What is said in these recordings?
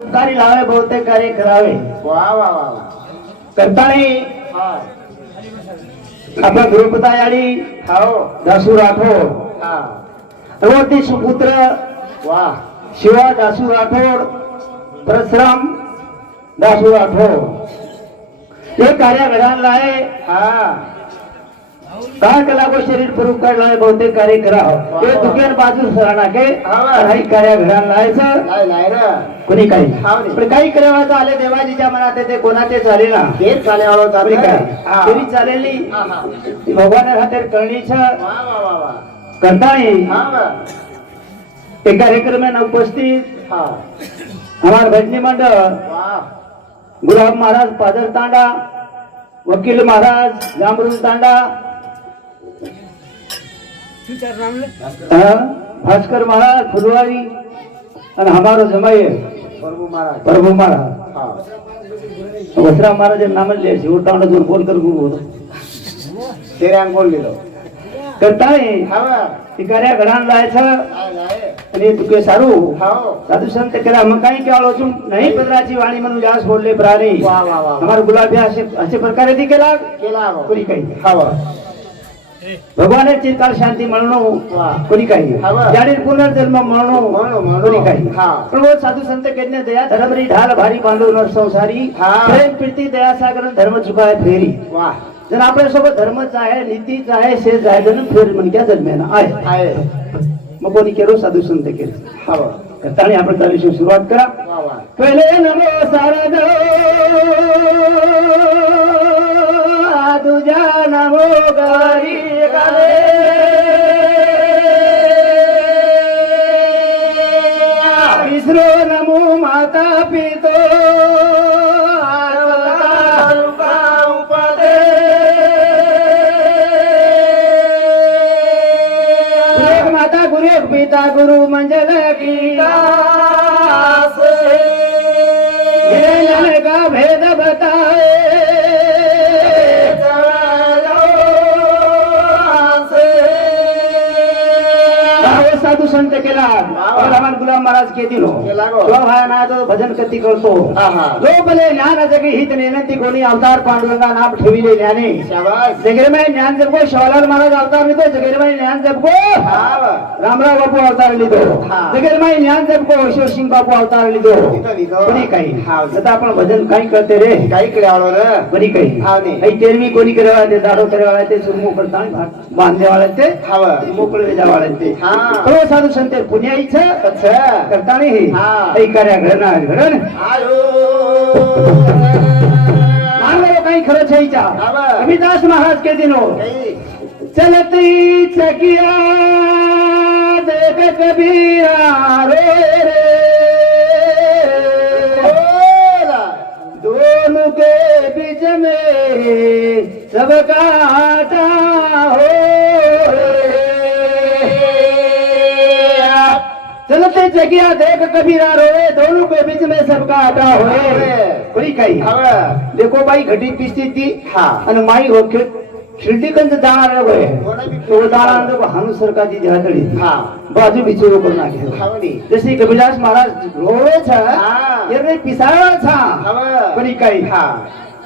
उपकारी लावे बहुतेक कार्य करावे वा वा वा करताना हा आपला गृहपतायाडी हो दासू राठोड हा सुपुत्र वा शिवा दासू राठोड परशुराम दासू राठोड हे कार्य घडायला आहे हा काय कला को शरीर पर उपकार लावे बहुतेक कार्य करा. हे दुकेन बाजू सराणा के काही कार्य घडायला लायचं कोणी काही. पण काही करायचं आले देवाजीच्या मनात येते कोणाचे चाले ना? तेच झाले चालू काय? हा. तरी चालेली. हा हा. ती भगवान खातीर हा वा. ते कार्यक्रम में उपस्थित हा. हमार भजनी मंडळ गुलाब महाराज पादर तांडा वकील महाराज जामरुल तांडा भास्कर महाराज फुलवारी आणि हमारो जमाई प्रभू महाराज। प्रभू महाराज। हा. वसराम महाराज नाम ले शिव तांडा जोर फोन कर गो तेरे अंग बोल लिहिलो. करताय? हा. वा ती कार्य घडान लायचं? लाय लाय. आणि तुके सारू? हो साधु संत करा मग काही केवळ अजून नाही पदराची वाणी म्हणून जास बोलले प्राणी. वा वा वा. हमारा गुलाबी असे असे प्रकारे भगवान चिरकाल शांती म्हणून वा. कोणी काही. जाडील पुनर्जन्म म्हणून. कोणी काही हा. पण वो साधू संत कन्या दया धर्मरी ढाल भारी बांधव नर संसारी. प्रेम प्रीती दया सागर धर्म चुकाय फेरी. जर आपल्यासोबत धर्मच आहे नीतीच आहे शेज आहे जण फेर म्हणक्या दरम्यान आहे. मग कोणी केलो साधू संत केले. हा वा करताना आपण चालीशी सुरुवात करा. पहिले नमो शारद तुझ्या नमो गरी विसरो नमो माता पितो गुरु माता गुरु पिता गुरु मंजल साधू संत केला गुलाम महाराज के दिलो। केला गो. जो भाया ना तो भजन कती करतो। हा, हा. जो भले ज्ञान जगी हित नेनंती कोणी अवतार पांडुरंगा नाम ठेविले ज्ञाने। शाबास। जगेर में ज्ञान जपको शिवालाल महाराज अवतार लिधो जगेर में ज्ञान जपको हा रामराव बापू अवतार लिधो हा. जगेर में ज्ञान जपको ईश्वर बापू अवतार लिधो. कोणी काही? हा. आता आपण भजन काही करते रे। काही आवडो र कोणी काही? हा, तेरवी कोणी करेवा ते दाडो करेवा ते सुरमो करता बांधे वाले ते हा मोकळे जावाळे ते हा. साधू संत पुण्याईचं अच्छा करता नाही हा. काही कार्या घडणार घडण आयो मानव काही खरं छाईचा हा बा. कविदास महाराज के दिनो काही चलती चकिया देख कबीरा रे रे बोला. दोनों के बीच में सब काटा हो चलते जगिया देख कबीरा रोए दोनों के बीच में सबका आटा होए कोई काही हा वा. देखो बाई घटी पिसती ती हा. आणि माई हो शिर्डीकंच जाणार होय कोणा बी तो जाणार देखो हानू सरकारची जहातडी हा बाजू बिचूरो करून नाखे खावणी जसे कबीरदास महाराज रोवे छ हा. ये पिसाळा छ हा वा. कोणी काही हा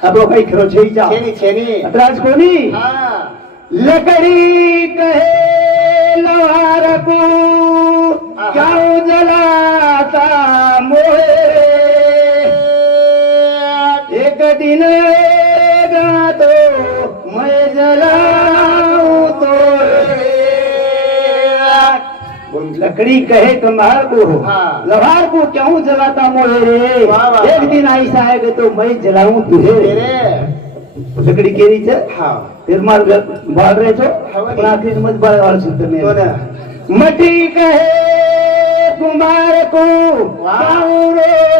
આપણો કઈ ખરો છે ઈ જા छेनी छेनी અતરાજ કોની हा લકડી કહે લોહાર जलाता मोहे. एक दिन गातो मै लकड़ी कहे तुम्हार को लवार को क्यों जलाता मोहे रे? एक दिन ऐसा आएगा तो मैं जलाऊं तुझे. लकड़ी केरी छे? हां. फिर मार बाल रहे छो? आखिर मत बाल और सुनते मटी कहे कुमार को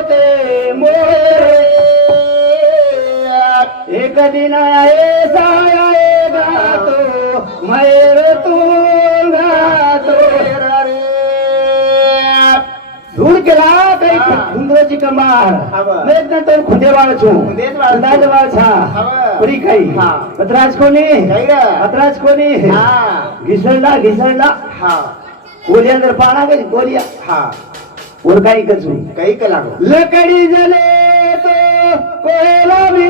ते मोरे. एक दिन ऐसा आएगा तो मैर तूंगा तो धूल केला काही कमार तो ना तर खुदेवाळ छो. खुदेवाळ छा. पुरी काही पत्राज कोणी? पत्राज कोणी? घिसळला. हा. गोली अंदर पाना गेली गोली हा. और काही कच काही का लागलं. लकडी झाले तो कोयला भी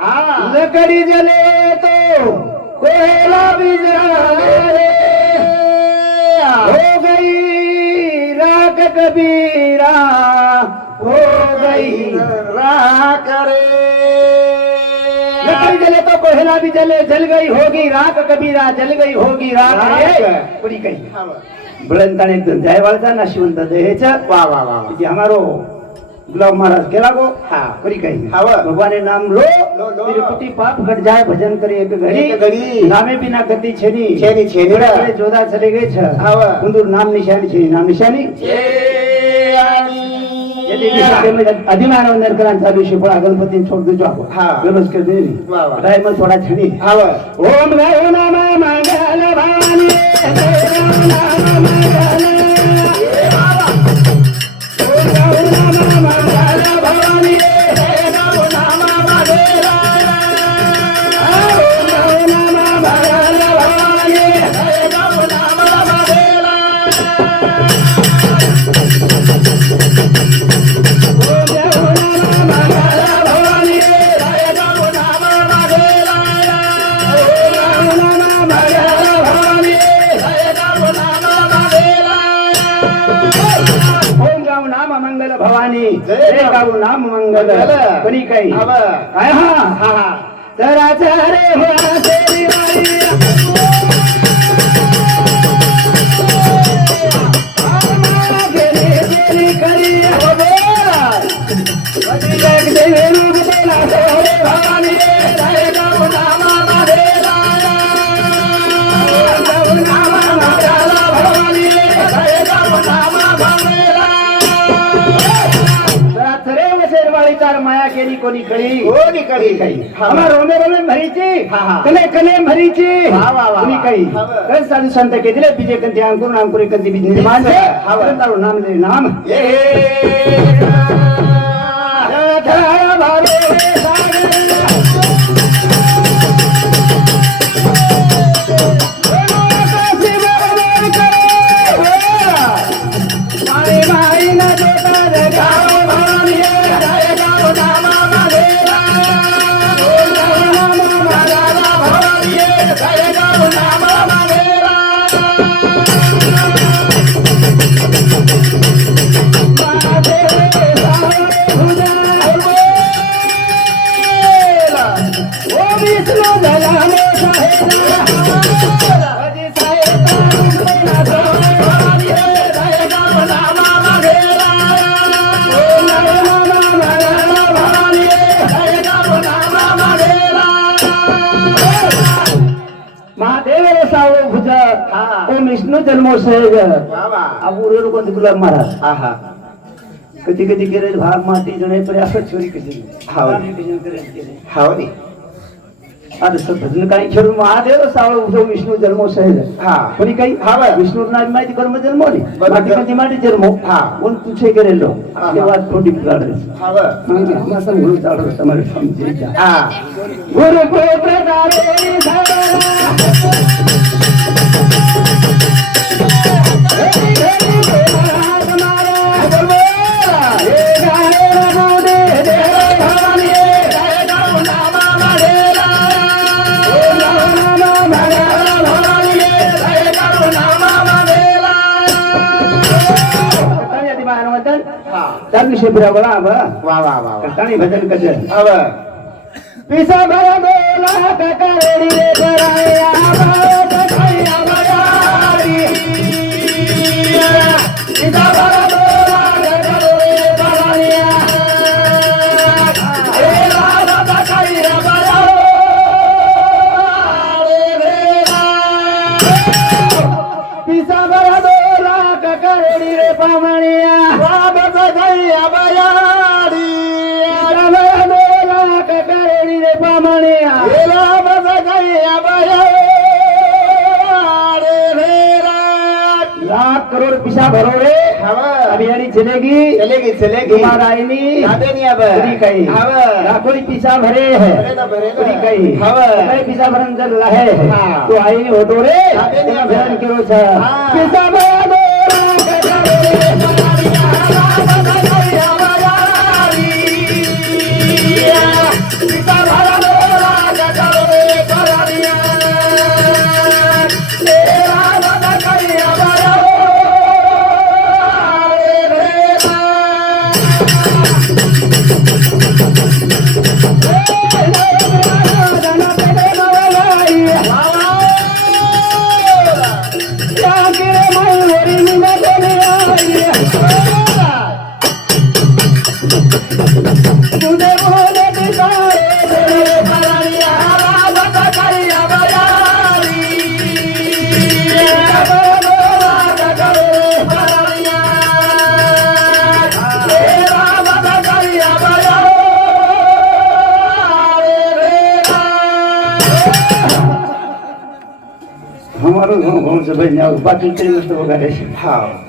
हा. लकडी झाले तो कोयला भी हो गई राख कबीरा हो गई राख रे. लकड़ी जले तो कोयला भी जले जल गई होगी राख कबीरा जल गई होगी राख राख. रे. पुरी काही हा वा. बळंताने एकदम जयवाळचा नाशिवंत देहेच वा वा वा वा. जे हमारो गुलाब महाराज केला गो हा. करी काही हाव. भगवाने नाम लो लो, लो. तेरे कुटी पाप घट जाए भजन करे एक घड़ी एक घड़ी. नामे बिना गति छेनी छेनी, छेनी बड़े रा. बड़े जोधा चले गए छ हाव. कुंदूर नाम निशानी छेनी नाम निशानी ए आणि यदि विषय अधिमान वंदन करा चालू शिपळा गणपती छोड देजो आपण हा. व्यवस्थ कर दे वा, वा. राय मग थोडा छेनी हा. ओम गौ नम मंगल भवानी कले कले कोणी वा. काही हा. तर साधू संत के दिले बीजे कंती अंकुर अंकुरे कंती बीज निर्माण छे हा, वा. अब उरे को दिखला मारा? हाँ हाँ. कधी कधी भजन काही खेळून महादेव सावळ उठव विष्णू जन्मो सहज कोणी काही? विष्णू नाव माहिती कर्म जन्मो ने माहिती जन्मो. कोण तुझे करेलो तेव्हा थोडी गुरु चालू हा. त्या विषय बिरावला बा वा वा वा वा. कटाणी भजन कसं? वा. पिसा भरा गोला ककरडी रे कराया भारत खैया बयारी पिसा गोला ककरडी रे पामणिया हे भारत खैया बयारी रे. लाख करोड़ पिसा भरो रे हवा. अभी यानी चलेगी. चलेगी चलेगी. तुम्हारा आईनी राधे नहीं अब. पुरी काही. हवा. लाखोनी पिसा भरे है. पुरी काही. हवा. पिसा भरण जर लहे. हा. तो आईनी होतो रे. राधे नहीं अब. पिसा भरो. से भाई जाओ बाकी तेरे में तो वगैरह हाँ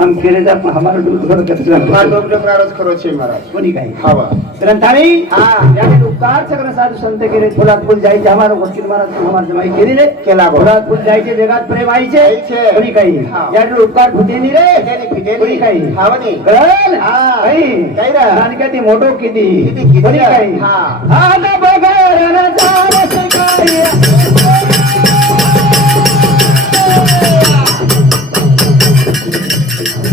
हम केले जा पण हमारा दूध घर कचरा मार डोकं प्रारच करो छे महाराज कोणी काही हवा ग्रंथानी हा. याने उपकार सगळं साधू संत केले फुलात फुल जायचे आम्हाला वकील महाराज हमार जमाई केली रे केला गो. फुलात फुल जायचे जगात प्रेम आईचे आईचे. कोणी काही हा. याने उपकार फुटेनी रे फिटेली, फिटेली. कोणी काही हाव नी. कळल हा. काही काही रा. नानका ती मोठो किती किती, किती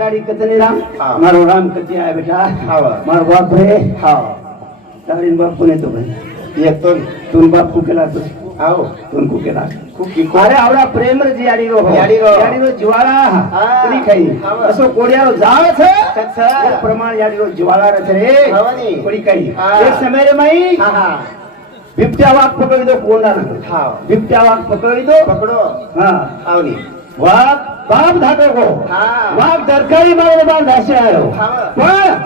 તરાડી કતની રામ હા. મારો રામ કતી આય બેટા હાવા. મારો બાપ રે हाँ તારી બાપ કોને તો ભાઈ एक तो તું બાપ કુ કેલા તો आओ તું કુ કેલા कुकी को અરે આવડા પ્રેમ રે જીયાડીરો હો જીયાડીરો. જીયાડીરો જ્વાળા હા. કોની ખાઈ હાવા. અસો કોડિયારો જાળ છે अच्छा એ પ્રમાણ યાડીરો જ્વાળા રે છે રે હાવાની. કોની ખાઈ હા. એક સમય રે મઈ हाँ हाँ बिबट्या वाघ पकडली तो कोंडा नको हाँ बिबट्या वाघ पकडली तो पकड़ो हा आओ नी वाघ बाप धाटो हाँ। वाघ दरकारी मारे बांध धासे आयो हाँ। पण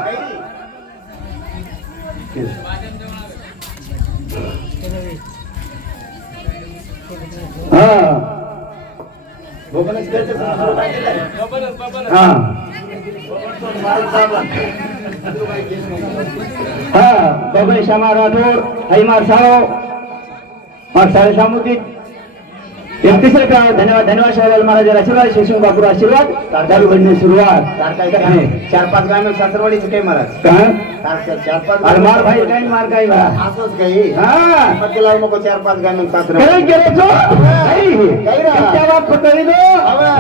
हा. हा. हा. बबन श्यामा राठोड हरिमार साळो मार सारे सामुदित एकतीसर का? धन्यवाद धन्यवाद शाहजाल महाराज आशीर्वाद शिशू बापूर आशीर्वाद. चालू घडणे सुरुवात. चार पाच ग्रामीण सासरवाडीचे काही महाराज. चार पाच भाई काही मार काही असंच काही. हा. नको चार पाच सासरवाडी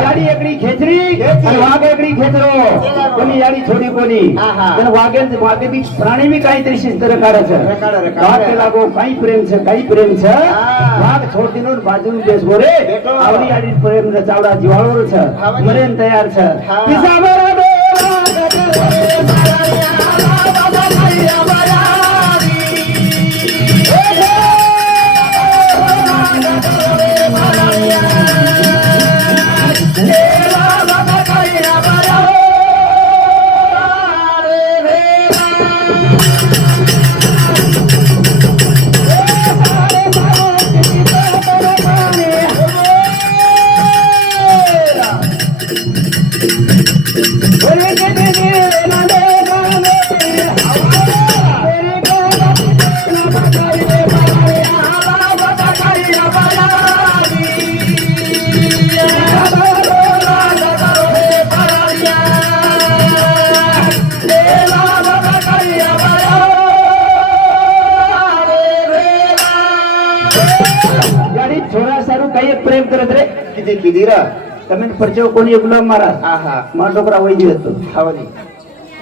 याडी एकडी खेचरी वाघ एकडी खेचरो. कोणी याडी छोडी कोणी. वाघे बी प्राणी बी काहीतरी शिस्त वाघ लागो काही प्रेम छ काही प्रेम छ वाघ बाजून बेस बोरे રખાડે છે રખાડે, રખાડે. વાઘ કે લાગો કાંઈ પ્રેમ છે કાંઈ પ્રેમ છે હા. વાઘ છોડી નો બાજુ બેસવો રે બેઠો. આવડી યાડી પ્રેમ ને ચાવડા જીવાળો છે હા, મરે ને તૈયાર છે કીધી રા તમે પરચો કોની ગુલામ મારા? હા હા. મારા છોકરા હોય જ હતો ખાવાની.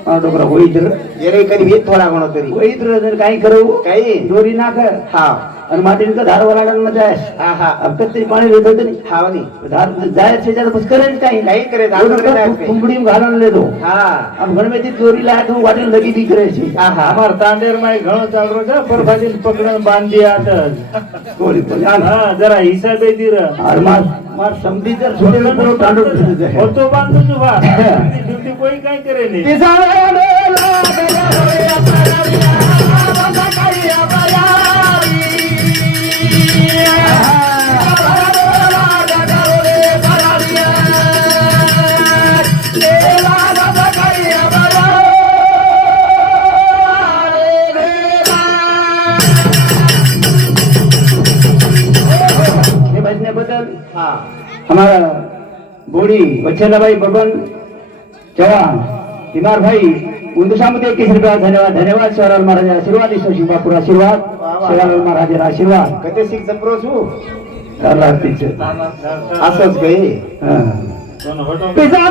મારા છોકરા હોય જ જરે કરી થોડા ગણો કરી. હોય જ કઈ કરું કઈ. દોરી ના કર હા. आणि माटी इनका धार वराड़ा में जाए हां. अब तक पाणी पानी लेते नहीं? हां नाही. धार करे नहीं करे धार कुंबड़ी घालून लेतो ले दो घर चोरी लाया तो वाटी लगी दिख रही थी हां. हमार तांडेर में घणो चाल रो जा पर भाजी पकड़न बांधी आत कोरी जरा हिसाब दे रे और मार मार समधी जर छोटे तांडो और तो बांधो जो वा. कोई करे घोडी वच्छलाबाई बबन चव्हाण हिमारभाई उंदुशामध्ये तीस रुपया धन्यवाद धन्यवाद शिवलाल महाराज आशीर्वाद ईश्वर शिवबापूर आशीर्वाद शिवलाल महाराज आशीर्वाद. कधी सिंग सप्रोस हो असंच काही? पिझा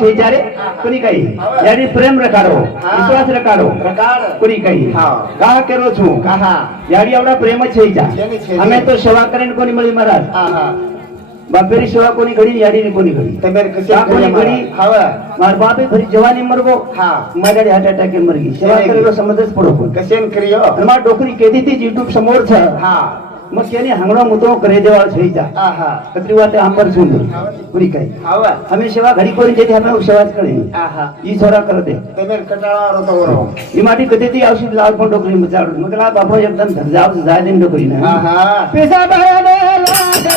છે જ્યારે? કોની કહી? યાની પ્રેમ રખાડો વિશ્વાસ રખાડો. પ્રકાર કોની કઈ હા. કા કેરો છું. કાહા યાડી આપણા પ્રેમ છે જા. અમે તો સેવા કરીને કોની મળી મહારાજ? હા હા. બાપેરી સેવા કોની ઘડી યાડી ની કોની ઘડી? તમે કોની ઘડી હવે. મારા બાપે ફરી જવાની મરવો? હા. મારી હાર્ટ એટેક મરી ગઈ. સેવા કરેલો સમજ જ પડો કોઈ. કર્યો. અને ડોકરી કેદી થી યુટ્યુબ સમોર છે. હા. મસ્ત એની હંગણો મુતો ઘરે દેવાળ થઈ જા હા હા કતરી વાતે આંબર સુન પૂરી કઈ આવા અમે સેવા ઘડી કરી જેથી અમે સેવા જ કરી હા હા ઈ છોરા કર દે તમે કટાળા તો ઓરો ઈ માટી કદેતી આવશી લાલ પણ ડોકરી મચાડ મગર આ બાપો એકદમ ધરજાવ જાય ને ડોકરી ને હા હા પેસા બાયા ને લાગે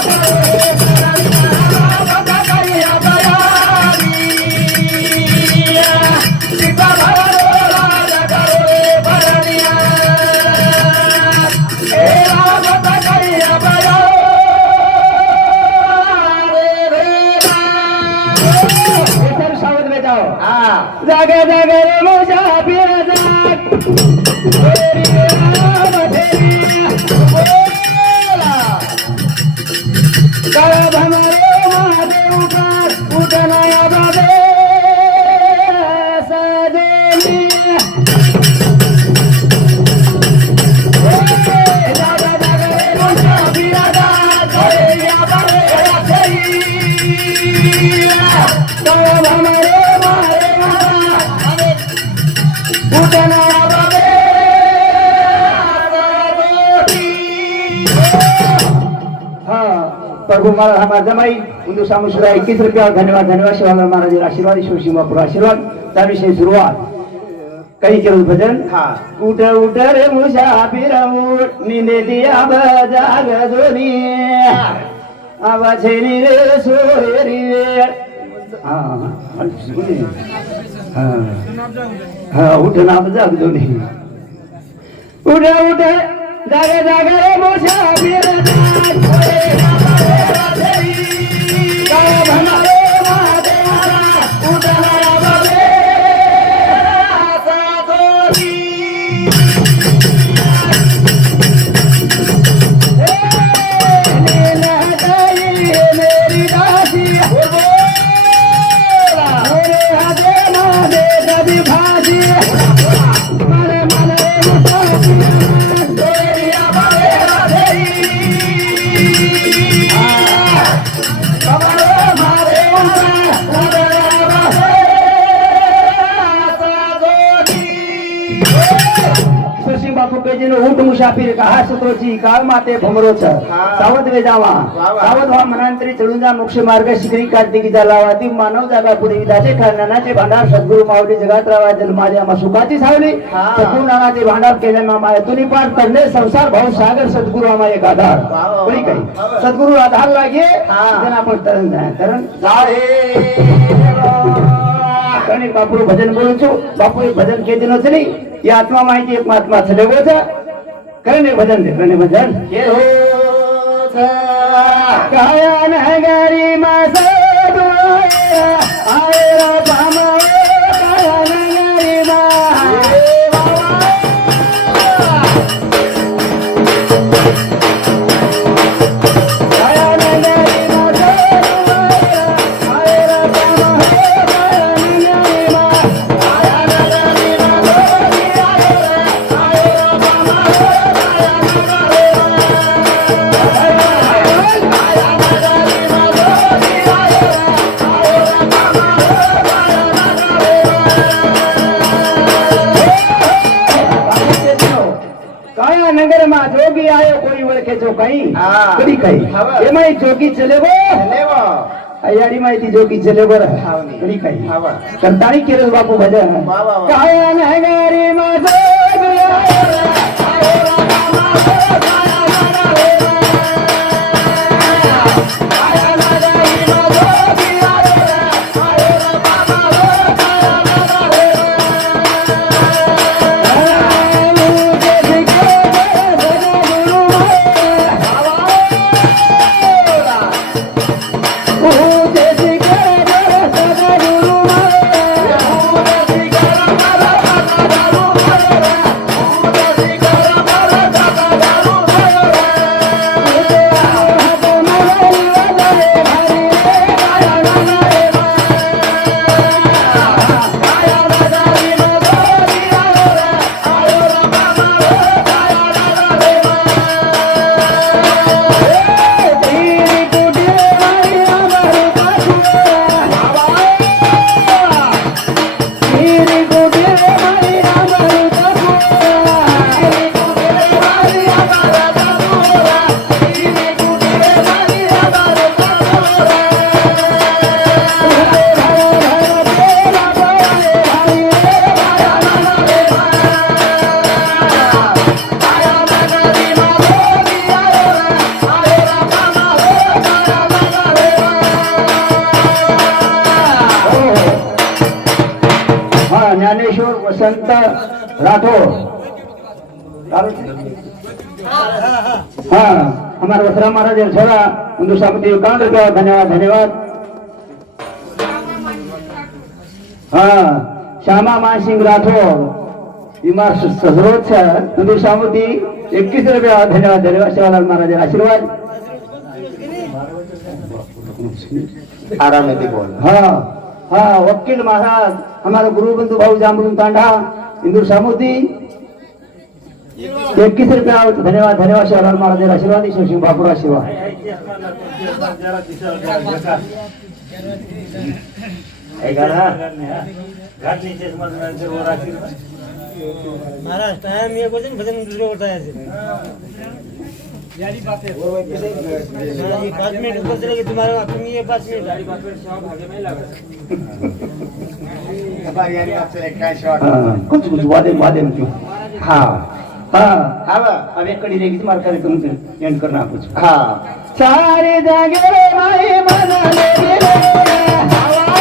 जागे जागे रे मुसाफिर जाग. जमाई हिंदू सामुसुरा इक्कीस रुपया. धन्यवाद धन्यवाद. शिवालाल महाराज आशीर्वाद ईश्वर शिवापूर आशीर्वाद. त्याविषयी सुरुवात. काही केलं भजन? હા उठ उठ रे मुसाफिर निंदे दिया बजाग जोनी रे सोयरी रे हाँ हाँ हाँ. उठ ना बजाग जोनी उठ उठ. जागे जागे रे मुसाफिर कब शापीर कहा सुतोची काल माते भमरोच. सावध वेजावा सावध वा मनांतरी चढून जा मोक्ष मार्ग शिकरी कार्तिकीचा लावा ती मानव जागा पुढे विदाचे खानदानाचे भांडार सद्गुरु माऊली जगातरावा जन्माच्या मा सुखाची सावली. सद्गुरुनानाचे भांडार केल्या माया तुनी पार तडले. संसार सागर सद्गुरु एक आधार. कोणी काही सद्गुरु आधार लागे आपण तरण तरण करणे भजन ते करणे भजन. काया हो नगरी मासा आयरा पामा के चौकाई हा. कधी काही हवा. हे माही चौकी चले बो चले बा. याडी माहिती चौकी चले बो हाव नी. कधी काही हवा. कंटाळी ज्ञानेश्वर वसंत राठौर हाँ हमारे वसरा महाराज छोड़ा हिंदू सामती एकाउंट रुपया धन्यवाद धन्यवाद. हाँ श्यामा मान सिंह इमार सजरोत से हिंदू सामती इक्कीस रुपया धन्यवाद धन्यवाद शिवालाल महाराज आशीर्वाद. आराम येते बोल. हाँ हाँ वकील महाराज. हमारे गुरु बंधु भाऊ जामरुन तांडा इंदूर सामूती। इक्कीस रुपया धन्यवाद धन्यवाद शिवलाल महाराज आशीर्वाद ईश्वर सिंह बापूर आशीर्वाद महाराज टाइम ये भजन भजन दूसरे होता पाँच मिनट ऊपर चलेगी तुम्हारे तुम ये पाँच हाँ, कुछ कुछ वादे वादे में क्यों? हा. हाँ. हवा अब एक कड़ी रहेगी तुम्हारा कार्यक्रम से एंड करना कुछ। हा. सारे जागे माए मन ले रे।